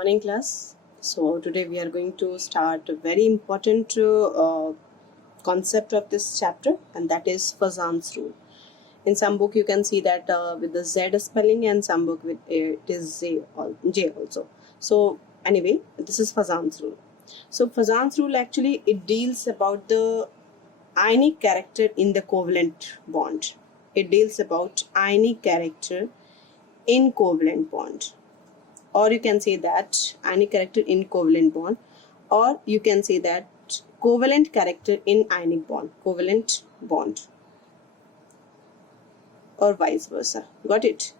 morning, class. So today we are going to start a very important concept of this chapter, and that is Fazan's rule. In some book you can see that with the Z spelling, and some book with it is J also. So anyway, this is Fazan's rule. So Fazan's rule actually it deals about the ionic character in the covalent bond. It deals about ionic character in covalent bond, or you can say that ionic character in covalent bond, or you can say that covalent character in ionic covalent bond, or vice versa. Got it?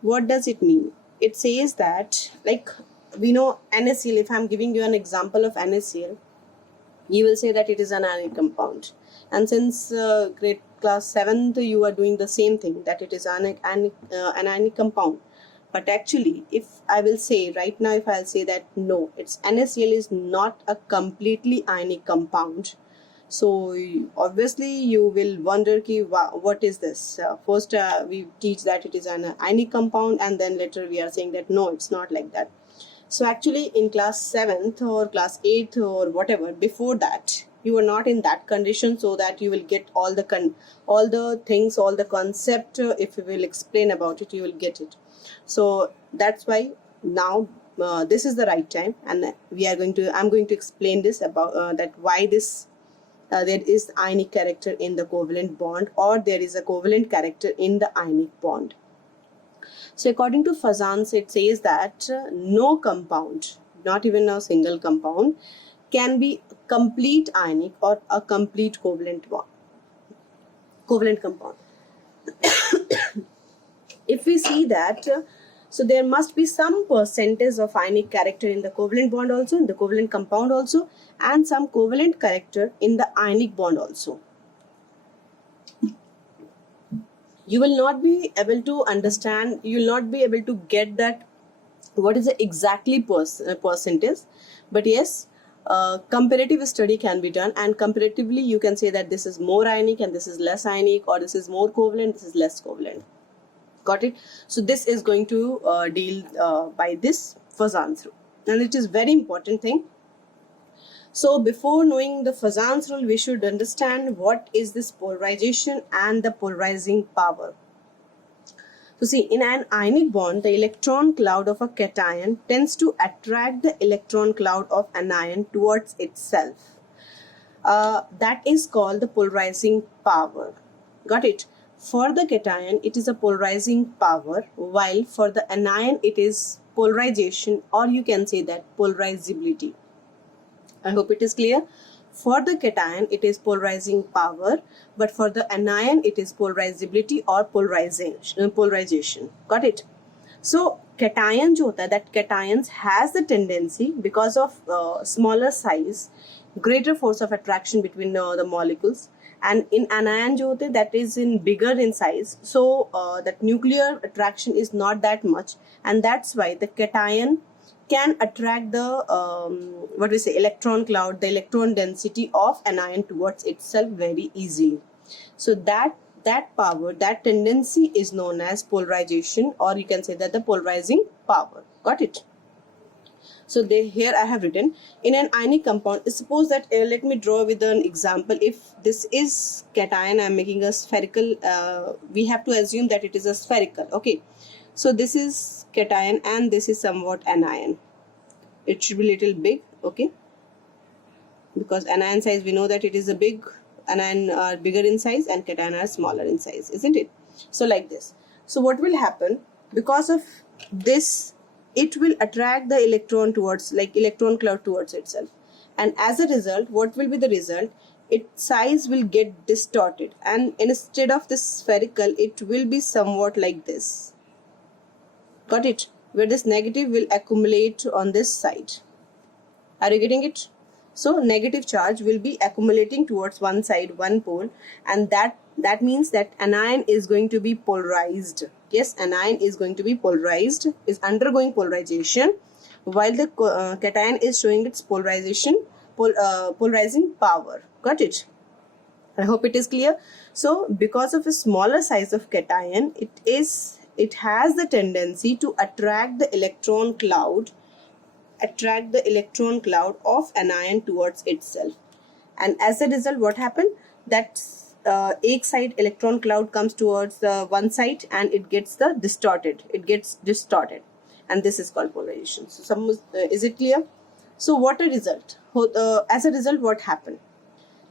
What does it mean? It says that, like, we know NaCl. If I'm giving you an example of NaCl, you will say that it is an ionic compound, and since grade class 7th you are doing the same thing, that it is an ionic compound. But actually, if I will say right now, if I'll say that no, it's NaCl is not a completely ionic compound, so obviously you will wonder ki what is this? First we teach that it is an ionic compound, and then later we are saying that no, it's not like that. So actually in class 7th or class 8th or whatever, before that you are not in that condition, so that you will get all the things, all the concept. If we will explain about it, you will get it. So that's why now this is the right time, and I'm going to explain this about that why this there is ionic character in the covalent bond, or there is a covalent character in the ionic bond. So according to Fazan's, it says that no compound, not even a single compound, can be complete ionic or a complete covalent compound. If we see that, so there must be some percentage of ionic character in the covalent bond also, in the covalent compound also, and some covalent character in the ionic bond also. You will not be able to understand, you will not be able to get that what is the exactly percentage, but yes, comparative study can be done, and comparatively you can say that this is more ionic and this is less ionic, or this is more covalent, this is less covalent. Got it? So this is going to deal by this Fazan's rule, and it is very important thing. So before knowing the Fazan's rule, we should understand what is this polarization and the polarizing power. So see, in an ionic bond, the electron cloud of a cation tends to attract the electron cloud of anion towards itself. That is called the polarizing power. Got it? For the cation, it is a polarizing power, while for the anion, it is polarization, or you can say that polarizability. I hope it is clear. For the cation, it is polarizing power, but for the anion, it is polarizability or polarization. Got it? So cation jo hota hai, that cations has the tendency, because of smaller size, greater force of attraction between the molecules, and in anion jo hote, that is in bigger in size, so that nuclear attraction is not that much, and that's why the cation can attract the electron cloud, the electron density of anion towards itself very easily. So that power, that tendency is known as polarization, or you can say that the polarizing power. Got it? So here I have written, in an ionic compound, suppose that let me draw with an example. If this is cation, I am making a spherical, we have to assume that it is a spherical. Okay, so this is cation and this is somewhat anion. It should be little big, okay, because anion size, we know that it is a big, anion are bigger in size and cation are smaller in size, isn't it? So like this. So what will happen, because of this, it will attract the electron towards, like electron cloud towards itself, and as a result, what will be the result? Its size will get distorted, and instead of this spherical, it will be somewhat like this. Got it? Where this negative will accumulate on this side. Are you getting it? So negative charge will be accumulating towards one side, one pole, and that means that anion is going to be polarized. Yes, anion is going to be polarized, is undergoing polarization, while the cation is showing its polarization, polarizing power. Got it? I hope it is clear. So because of a smaller size of cation, it has the tendency to attract the electron cloud attract the electron cloud of anion towards itself. And as a result, what happened? That एक side electron cloud comes towards the one side and it gets distorted. It gets distorted, and this is called polarization. So, is it clear? So, what a result? As a result, what happened?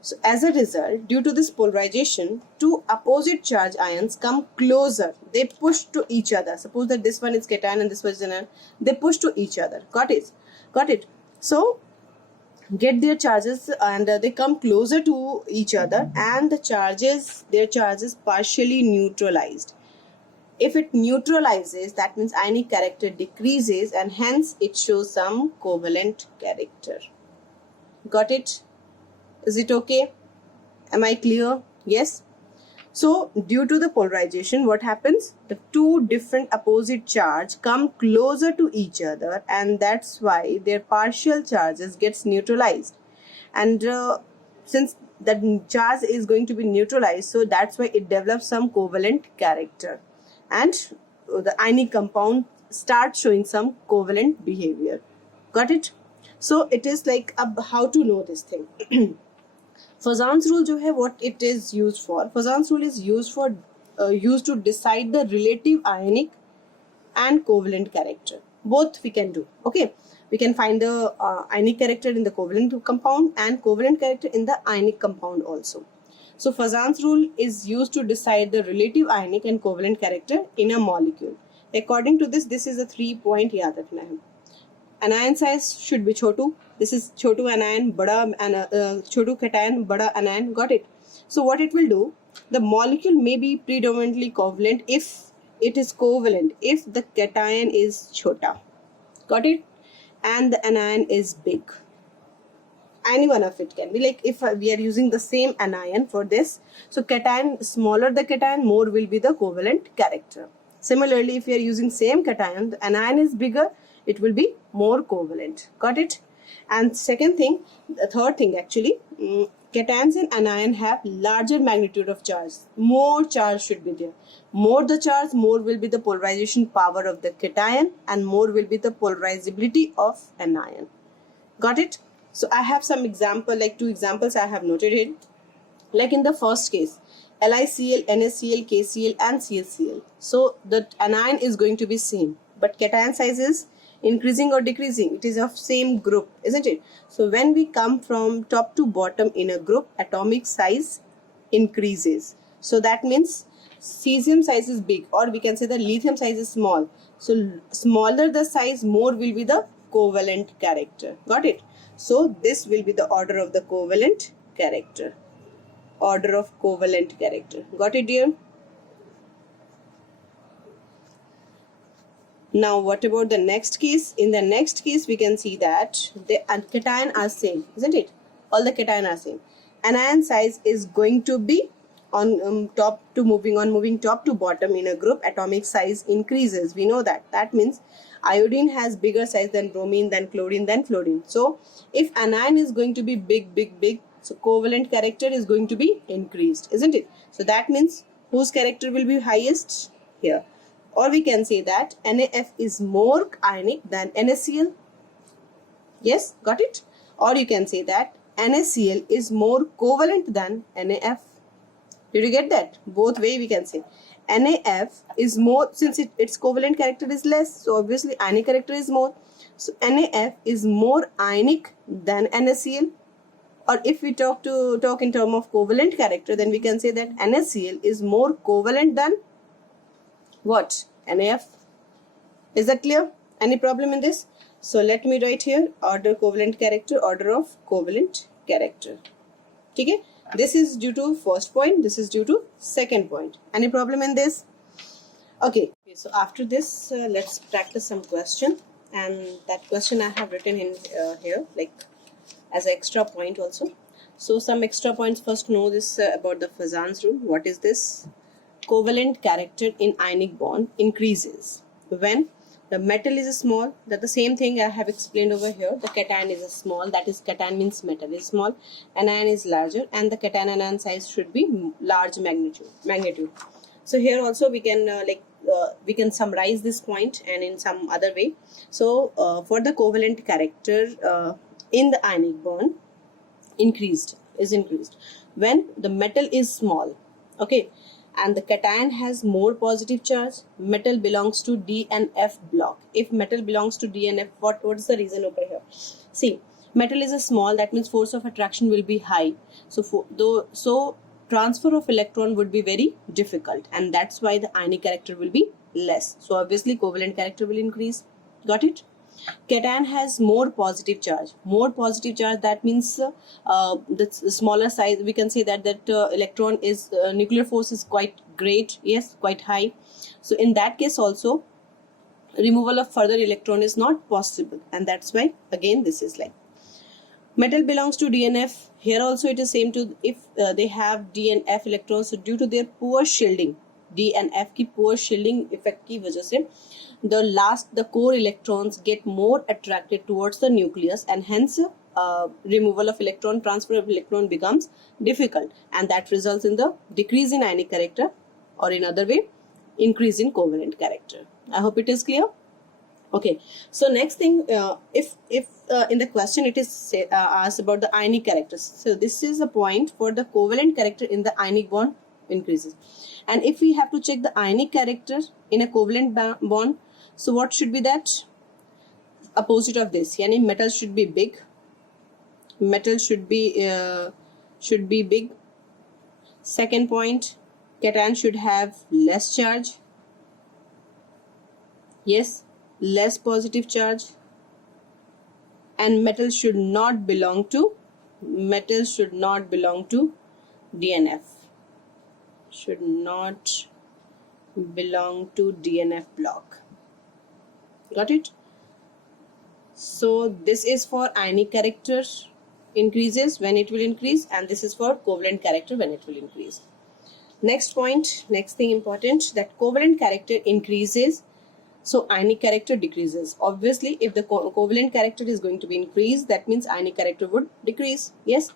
So, as a result, due to this polarization, two opposite charge ions come closer. They push to each other. Suppose that this one is cation and this one is anion. They push to each other. Got it? Got it? So, get their charges and they come closer to each other, and their charges partially neutralized. If it neutralizes, that means ionic character decreases, and hence it shows some covalent character. Got it? Is it okay? Am I clear? Yes. So, due to the polarization, what happens? The two different opposite charge come closer to each other, and that's why their partial charges gets neutralized. And since that charge is going to be neutralized, so that's why it develops some covalent character, and the ionic compound starts showing some covalent behavior. Got it? So, it is like how to know this thing. Fazan's rule जो है, what it is used for? Fazan's rule is used to decide the relative ionic and covalent character. Both we can do. Okay, we can find the ionic character in the covalent compound and covalent character in the ionic compound also. So Fazan's rule is used to decide the relative ionic and covalent character in a molecule. According to this is a 3-point याद रखना है. Anion size should be Chhotu. This is Chhotu anion, बड़ा छोटू cation, बड़ा anion. Got it? So what it will do? The molecule may be predominantly covalent if it is covalent if the cation is छोटा. Got it? And the anion is big. Any one of it can be, like if we are using the same anion for this, so cation, smaller the cation, more will be the covalent character. Similarly, if we are using same cation, the anion is bigger, it will be more covalent. Got it? And second thing, the third thing actually, cations and anion have larger magnitude of charge. More charge should be there. More the charge, more will be the polarization power of the cation, and more will be the polarizability of anion. Got it? So I have some example, like 2 examples I have noted here. Like in the first case, LiCl, NaCl, KCl and ClCl. So the anion is going to be same, but cation size is increasing or decreasing. It is of same group, isn't it? So when we come from top to bottom in a group, atomic size increases. So that means cesium size is big, or we can say the lithium size is small. So smaller the size, more will be the covalent character. Got it? So this will be the order of the covalent character. Order of covalent character. Got it, dear? Now what about the next case? In the next case, we can see that the cation are same, isn't it? All the cation are same. Anion size is going to be on moving top to bottom in a group. Atomic size increases. We know that. That means iodine has bigger size than bromine, than chlorine, than fluorine. So if anion is going to be big, so covalent character is going to be increased, isn't it? So that means whose character will be highest here? Or we can say that NaF is more ionic than NaCl. Yes, got it? Or you can say that NaCl is more covalent than NaF. Did you get that? Both way we can say. NaF is more, since its covalent character is less, so obviously ionic character is more. So NaF is more ionic than NaCl. Or if we talk in terms of covalent character, then we can say that NaCl is more covalent than what? NaF. Is that clear? Any problem in this? So let me write here order covalent character, order of covalent character. Okay? This is due to first point, this is due to second point. Any problem in this? Okay, so after this, let's practice some question, and that question I have written in here, like as an extra point also. So some extra points. First, know this about the Fazan's rule. What is this? Covalent character in ionic bond increases when the metal is small. That the same thing I have explained over here. The cation is a small, that is cation means metal is small, anion is larger, and the cation anion size should be large magnitude. So here also we can we can summarize this point and in some other way. So for the covalent character in the ionic bond is increased when the metal is small, okay, and the cation has more positive charge. Metal belongs to D and F block. If metal belongs to D and F, what is the reason over here? See, metal is a small, that means force of attraction will be high. So transfer of electron would be very difficult, and that's why the ionic character will be less. So obviously covalent character will increase. Got it? Cation has more positive charge. More positive charge, that means the smaller size, we can say that electron is nuclear force is quite great, yes, quite high. So in that case also removal of further electron is not possible, and that's why again this is like metal belongs to D and F. Here also it is same to, if they have D and F electrons, so due to their poor shielding, D and F की poor shielding effect की वजह से the core electrons get more attracted towards the nucleus, and hence removal of electron, transfer of electron becomes difficult, and that results in the decrease in ionic character, or in other way increase in covalent character. I hope it is clear. Okay, so next thing, if in the question it is asked about the ionic characters, so this is a point for the covalent character in the ionic bond increases. And if we have to check the ionic character in a covalent bond, so what should be that? Opposite of this, yani metal should be big. Metal should be big. Second point, cation should have less charge. Yes, less positive charge. And metal should not belong to DNF. Should not belong to DNF block. Got it? So this is for ionic character increases when it will increase, and this is for covalent character when it will increase. Next point, next thing important, that covalent character increases, so ionic character decreases. Obviously, if the covalent character is going to be increased, that means ionic character would decrease. Yes.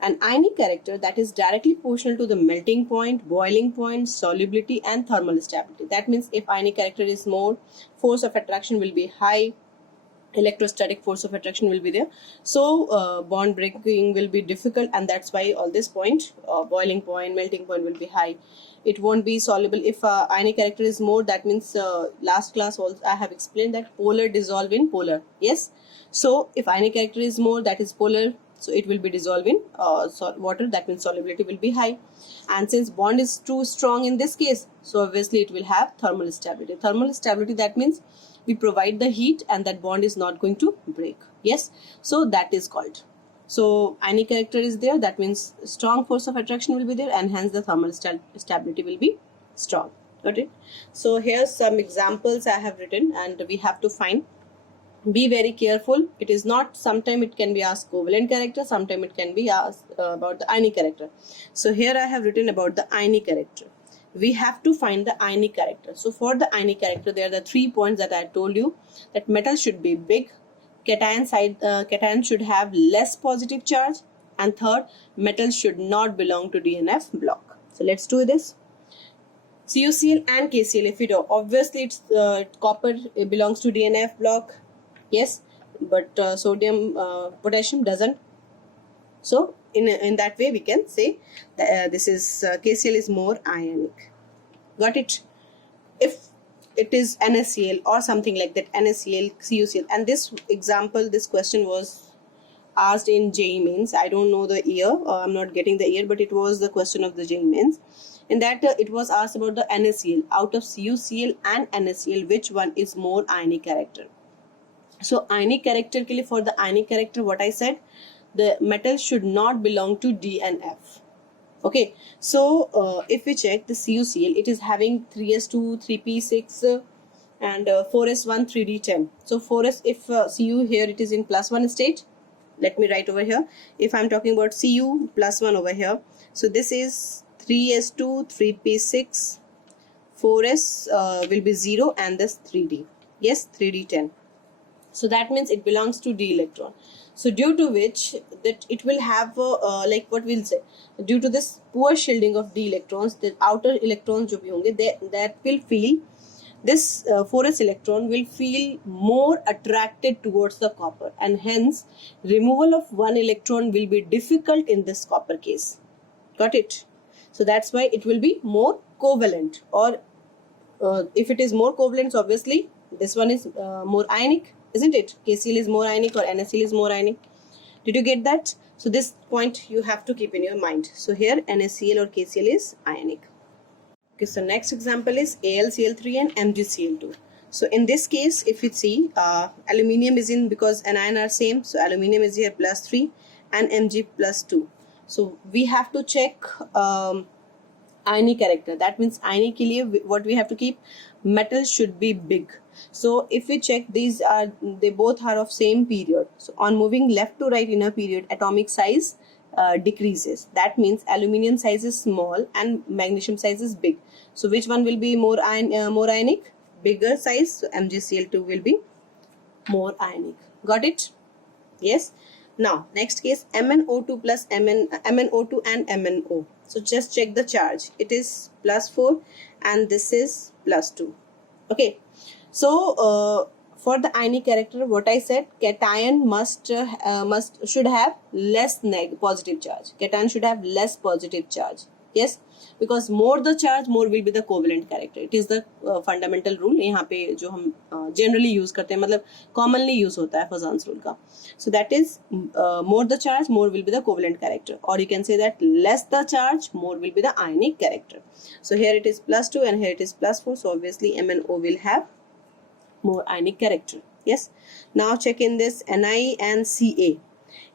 An ionic character that is directly proportional to the melting point, boiling point, solubility, and thermal stability. That means if ionic character is more, force of attraction will be high, electrostatic force of attraction will be there, so bond breaking will be difficult, and that's why all this point, boiling point, melting point will be high. It won't be soluble. If ionic character is more, that means last class also I have explained that polar dissolve in polar. Yes, so if ionic character is more, that is polar, so it will be dissolved in water, that means solubility will be high. And since bond is too strong in this case, so obviously it will have thermal stability. Thermal stability, that means we provide the heat and that bond is not going to break. Yes, so that is called. So ionic character is there, that means strong force of attraction will be there, and hence the thermal stability will be strong. Got it? So here's some examples I have written, and we have to find. Be very careful. It is not, sometime it can be asked covalent character, sometime it can be asked about the ionic character. So here I have written about the ionic character. We have to find the ionic character. So for the ionic character, there are the 3 points that I told you, that metal should be big, cation should have less positive charge, and third, metal should not belong to DNF block. So let's do this. CuCl and KCl, if we do, obviously it's copper, it belongs to DNF block. Yes, but sodium potassium doesn't. So in that way we can say that this is KCl is more ionic. Got it? If it is NaCl or something like that, NaCl, CuCl, and this example, this question was asked in JEE Mains. I don't know the year, I'm not getting the year, but it was the question of the JEE Mains. In that it was asked about the NaCl. Out of CuCl and NaCl, which one is more ionic character? So ionic character के लिए, for the ionic character, what I said, the metal should not belong to D and F. Okay, so if we check the CuCl, it is having 3s2, 3p6 and 4s1, 3d10. So 4s, if Cu here it is in +1 state, let me write over here. If I'm talking about Cu +1 over here, so this is 3s2, 3p6, 4s will be 0, and this 3d. Yes, 3d10. So that means it belongs to d electron. So due to which that it will have like what we'll say, due to this poor shielding of d electrons, the outer electrons जो भी होंगे that will feel this 4s electron will feel more attracted towards the copper, and hence removal of one electron will be difficult in this copper case. Got it? So that's why it will be more covalent, or if it is more covalent, so obviously this one is more ionic, isn't it? KCl is more ionic or NaCl is more ionic. Did you get that? So this point you have to keep in your mind. So here NaCl or KCl is ionic. Okay, so next example is AlCl3 and MgCl2. So in this case, if you see, aluminium is in, because anion are same, so aluminium is here +3 and Mg +2. So we have to check ionic character. That means ionic ke liye what we have to keep, metal should be big. So if we check, these are, they both are of same period. So on moving left to right in a period, atomic size decreases. That means aluminium size is small and magnesium size is big. So which one will be more ionic? Bigger size. So MgCl2 will be more ionic. Got it? Yes. Now next case, MnO2 plus MnO2 and MnO. So just check the charge. It is +4 and this is +2. Okay. So for the ionic character, what I said, cation should have less positive charge. Cation should have less positive charge. Yes, because more the charge, more will be the covalent character. It is the fundamental rule. यहाँ पे जो हम generally use करते हैं, मतलब commonly use होता है Fazan's rule का. So that is more the charge, more will be the covalent character. Or you can say that less the charge, more will be the ionic character. So here it is +2 and here it is +4. So obviously MnO will have more ionic character. Yes. Now check in this Ni and Ca.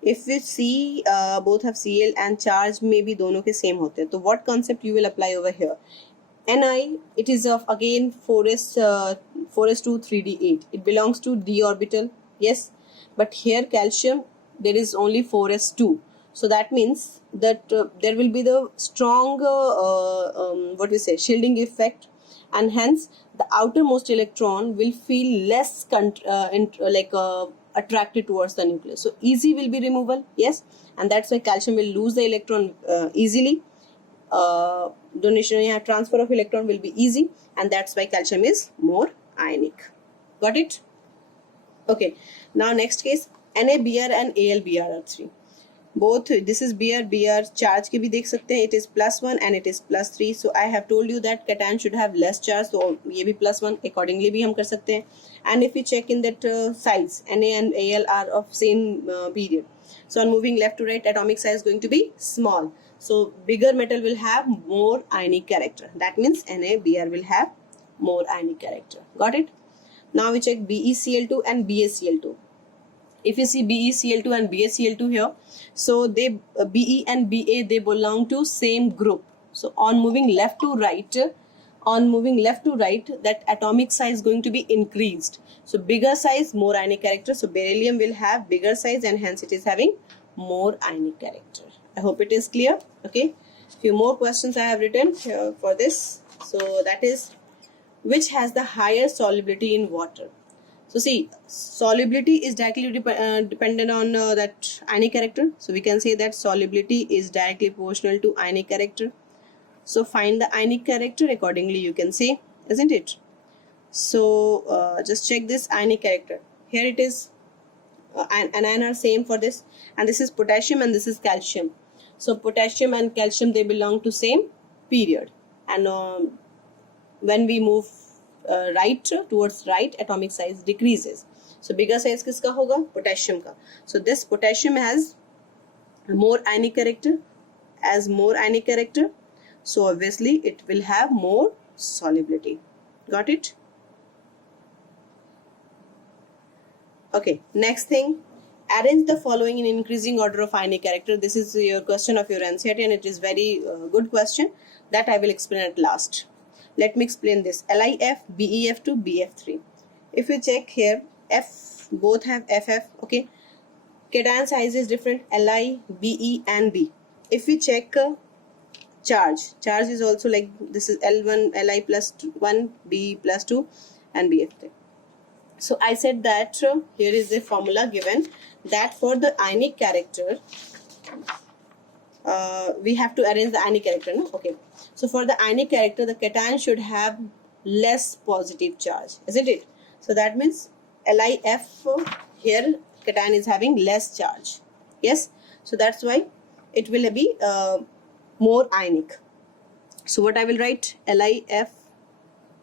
If we see both have Cl and charge maybe दोनों के same होते हैं, तो what concept you will apply over here? Ni, it is of again 4s2 3d8. It belongs to d orbital. Yes, but here calcium there is only 4s2. So that means that there will be the strong what we say, shielding effect, and hence the outermost electron will feel less attracted towards the nucleus. So easy will be removal. Yes, and that's why calcium will lose the electron easily. Donation, transfer of electron will be easy, and that's why calcium is more ionic. Got it? Okay. Now next case, NaBr and AlBr3. Both, this is Br charge के भी देख सकते हैं. It is +1 and it is +3. So I have told you that cation should have less charge. So ये भी +1 accordingly भी हम कर सकते हैं. And if we check in that size, Na and Al are of same period. So on moving left to right, atomic size is going to be small. So bigger metal will have more ionic character. That means NaBr will have more ionic character. Got it? Now we check BeCl2 and BaCl2. If you see BeCl2 and BaCl2 here, so they Be and Ba, they belong to same group. So on moving left to right, that atomic size is going to be increased. So bigger size, more ionic character. So beryllium will have bigger size and hence it is having more ionic character. I hope it is clear. Okay. Few more questions I have written here for this. So that is, which has the higher solubility in water? So see, solubility is directly dependent on that ionic character. So we can say that solubility is directly proportional to ionic character. So find the ionic character accordingly, you can say, isn't it? So just check this ionic character. Here it is, anion are same for this, and this is potassium and this is calcium. So potassium and calcium, they belong to same period, and when we move right towards right, atomic size decreases. So bigger size किसका होगा? Potassium का. So this potassium has more ionic character. As more ionic character, so obviously it will have more solubility. Got it? Okay. Next thing, arrange the following in increasing order of ionic character. This is your question of your NCERT, and it is very good question that I will explain at last. Let me explain this. LiF, BeF2, BF3. If you check here, F, both have FF. Okay. Cation size is different. Li, Be, and B. If we check charge is also like this is L1, Li plus 1, B plus 2, and BF3. So I said that here is a formula given that for the ionic character, we have to arrange the ionic character, no? Okay. So for the ionic character, the cation should have less positive charge, isn't it? So that means LiF here, cation is having less charge. Yes. So that's why it will be more ionic. So what I will write, LiF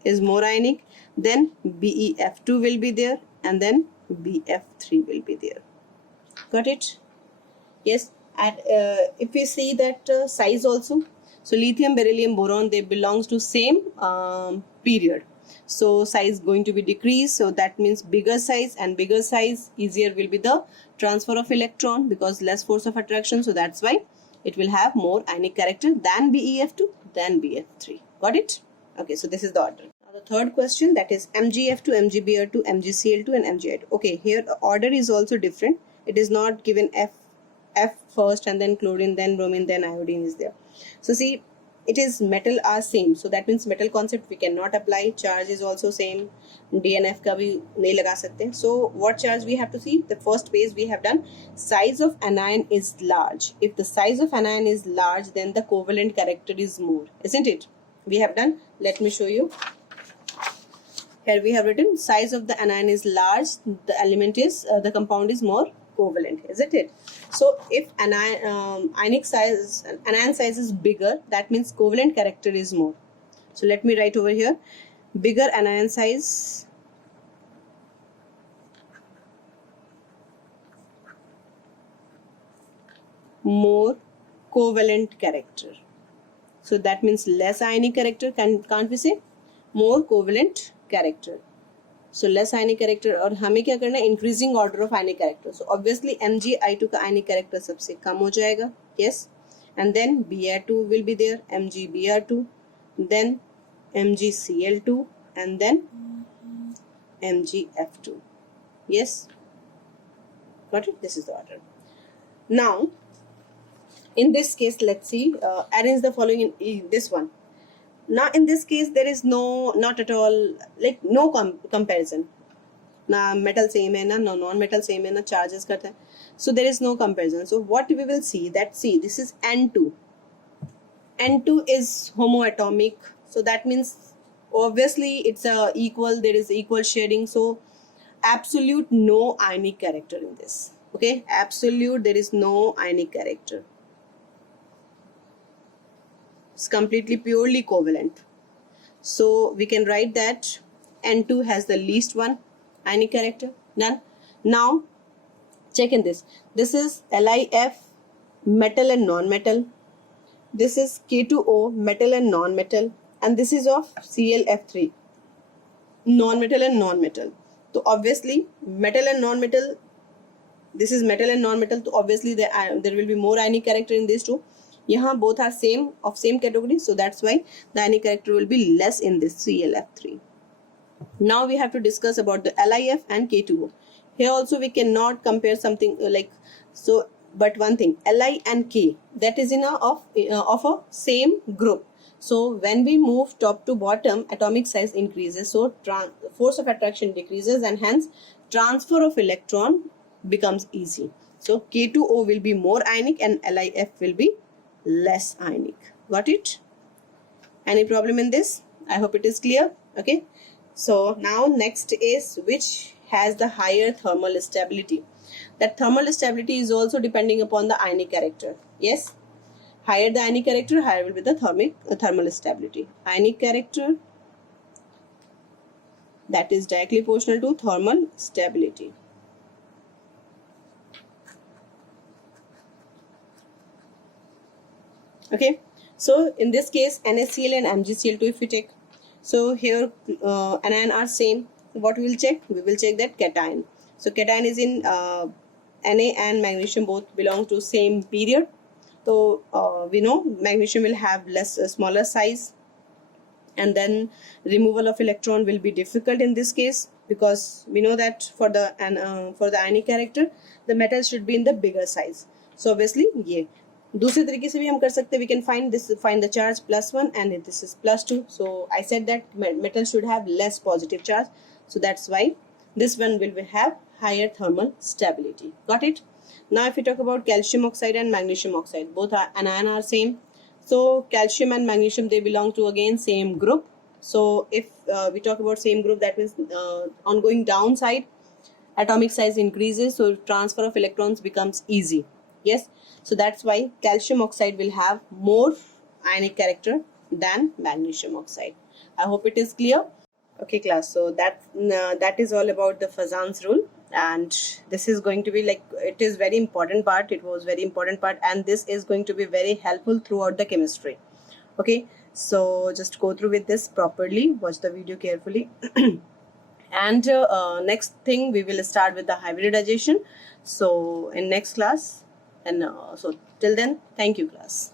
is more ionic, then BeF2 will be there, and then BF3 will be there. Got it? Yes. And if we see that size also, so lithium, beryllium, boron, they belongs to same period. So size going to be decreased. So that means bigger size, and bigger size, easier will be the transfer of electron because less force of attraction. So that's why it will have more ionic character than BeF2, than BF3. Got it? Okay, so this is the order. Now the third question, that is MgF2, MgBr2, MgCl2 and MgI2. Okay, here the order is also different. It is not given F first and then chlorine, then bromine, then iodine is there. So see, it is metal are same. So that means metal concept we cannot apply. Charge is also same. DNF का भी नहीं लगा सकते. So what charge we have to see? The first phase we have done. Size of anion is large. If the size of anion is large, then the covalent character is more, isn't it? We have done. Let me show you. Here we have written size of the anion is large. The element is the compound is more covalent, isn't it? So if anion size is bigger, that means covalent character is more. So let me write over here, bigger anion size more covalent character. So that means less ionic character, can't we say? More covalent character. So less ionic character, और हमें क्या करना है? Increasing order of ionic character. So obviously MgI2 का ionic character सबसे कम हो जाएगा. Yes. And then Br2 will be there. MgBr2, then MgCl2, and then MgF2. Yes. Got it? This is the order. Now, in this case, let's see. Arrange the following in this one. Now in this case there is not at all, like no comparison. Na metal same hai, na non-metal same hai, na charges cut hai. So there is no comparison. So what we will see, that see, this is N2. N2 is homoatomic. So that means obviously it's equal, there is equal sharing. So absolute no ionic character in this. Okay, absolute, there is no ionic character. It's completely purely covalent. So we can write that N2 has the least one ionic character. Done. Now check in this. This is LiF, metal and non-metal. This is K2O, metal and non-metal. And this is of ClF3, non-metal and non-metal. So obviously metal and non-metal, this is metal and non-metal. So obviously there will be more ionic character in these two. यहाँ both are same, of same category, so that's why the ionic character will be less in this ClF3. Now we have to discuss about the LiF and K2O. Here also we cannot compare something like so, but one thing, Li and K, that is in of a same group. So when we move top to bottom, atomic size increases, so force of attraction decreases, and hence transfer of electron becomes easy. So K2O will be more ionic and LiF will be less ionic. Got it? Any problem in this? I hope it is clear. Okay. So now next is which has the higher thermal stability. That thermal stability is also depending upon the ionic character. Yes. Higher the ionic character, higher will be the thermal stability. Ionic character, that is directly proportional to thermal stability. Okay, so in this case NaCl and MgCl2 if we take, so here anion are same. What we will check? We will check that cation. So cation is in Na and magnesium both belong to same period. So we know magnesium will have smaller size, and then removal of electron will be difficult in this case, because we know that for the ionic character the metal should be in the bigger size. So obviously ये दूसरे तरीके से भी हम कर सकते हैं. We can find the charge +1 and this is +2. So I said that metal should have less positive charge. So that's why this one will have higher thermal stability. Got it? Now if we talk about calcium oxide and magnesium oxide, both are anion are same. So calcium and magnesium, they belong to again same group. So if we talk about same group, that means on going downside, atomic size increases, so transfer of electrons becomes easy. Yes, so that's why calcium oxide will have more ionic character than magnesium oxide. I hope it is clear. Okay class, so that is all about the Fazan's rule, and this is going to be like, it is very important part, it was very important part, and this is going to be very helpful throughout the chemistry. Okay, so just go through with this properly, watch the video carefully. And next thing, we will start with the hybridization, so in next class. And so till then, thank you class.